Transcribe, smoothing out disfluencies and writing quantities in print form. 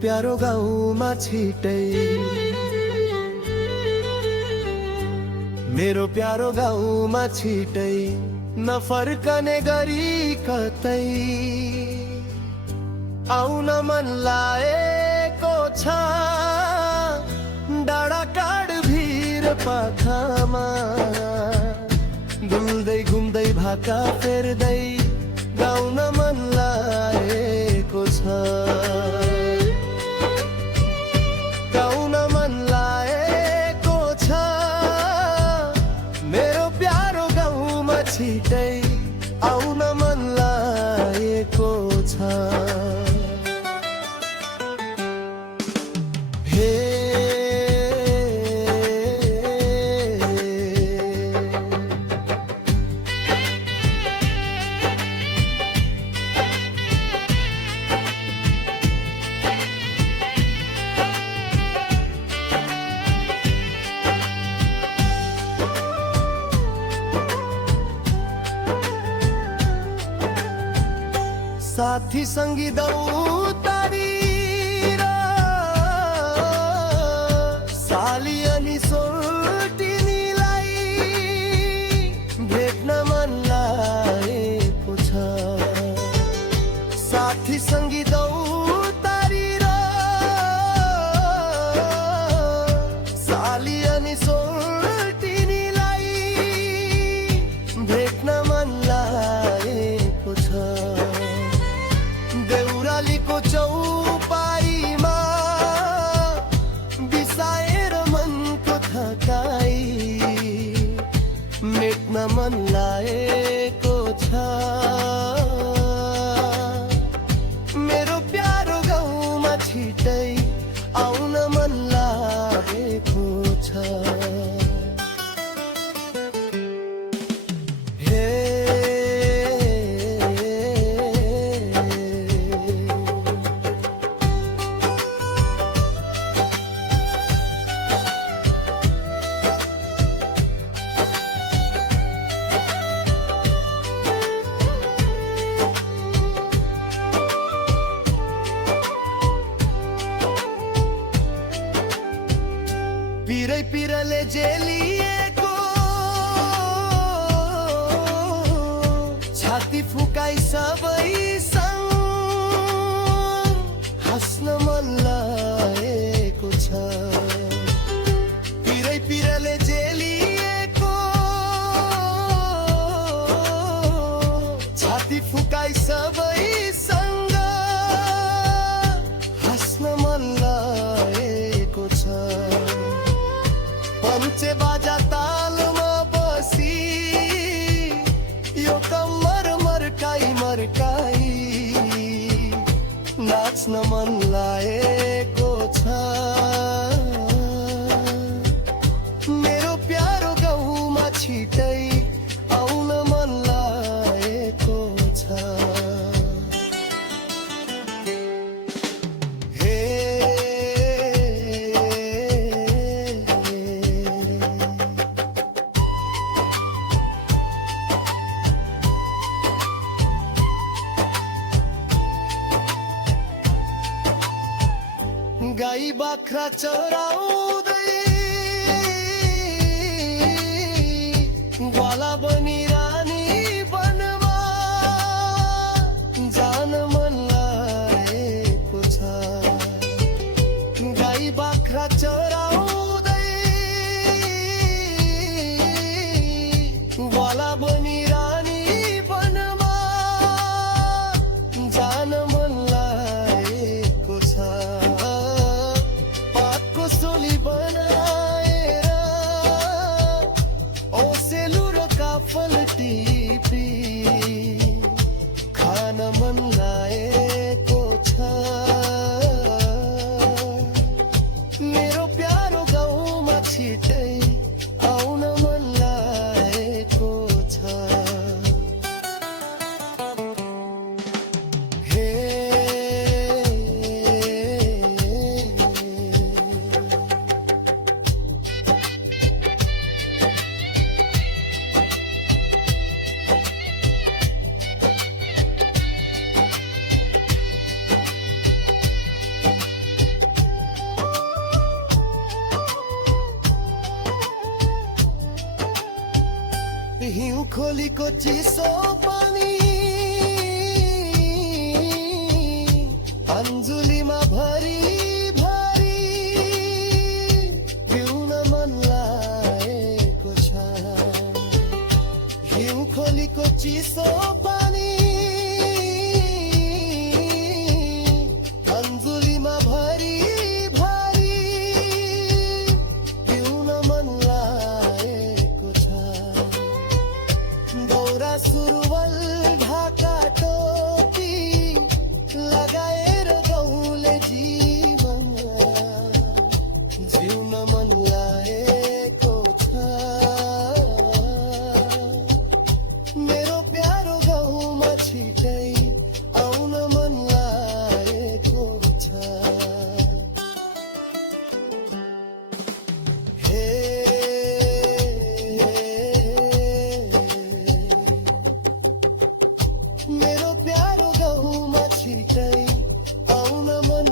प्यारो गाउँमा छिटै, मेरो प्यारो गाउँमा छिटै नफर्कने गरी कतै आउन मन लागेको छ। डाँडा काँड भिर पाखामा डुल्दै घुम्दै भाका फेर्दै गाउन मन लागेको छ। गाउन मन लागेको छ, मेरो प्यारो गाउँमा छिटै आउन मन लागेको छ। साथी संगी दौतारी र साली अनि सोल्टिनीलाई भेट्न मन लागेको छ। साथी संगी दौतारी र साली अनि सोल्टिनीलाई भेट्न मन लागेको छ। देउरालीको चौपाईमा बिसाएर मनको थकाई मेट्न मन लागेको छ। मेरो प्यारो गाउँमा छिटै आउन मन लागेको छ। पिरै पिरले जेलिएको छाती फुकाई सबैसँग हाँस्न मन लागेको छ। पिरै पिरले जेलिएको छाती फुकाई सबैसँग हाँस्न मन लागेको छ। पञ्चे बाजा तालमा बसी यो कम्मर मर्काई मर्काई नाच्न मन लागेको छ। मेरो प्यारो गाउँमा छिटै आउन मन लागेको छ। गाई बाख्रा चराउँदै ग्वाला बनी रानी वनमा जान मन लागेको छ। गाई बाख्रा चराउँदै ग्वाला बनी रानी वनमा जान मन लागेको छ। सोली बनाएर ओसेलु र काफल टिपी खान मन लागेको छ। मेरो प्यारो गाउँमा छिटै आउन मन लागेको छ। खोलीको चिसो पानी अन्जुलीमा भरी भरी पिउन मन लागेको छ। हिउँ खोलीको चिसो पानी अन्जुलीमा भरी भरी पिउन मन लागेको छ। दौरा सुरुवाल ढाका टोपी लगाएर गाउँले जीवन जिउन मन लागेको छ। मेरो प्यारो गाउँमा छिटै आउन मन लागेको छ। हे मेरो प्यारो गाउँमा छिटै आउन मन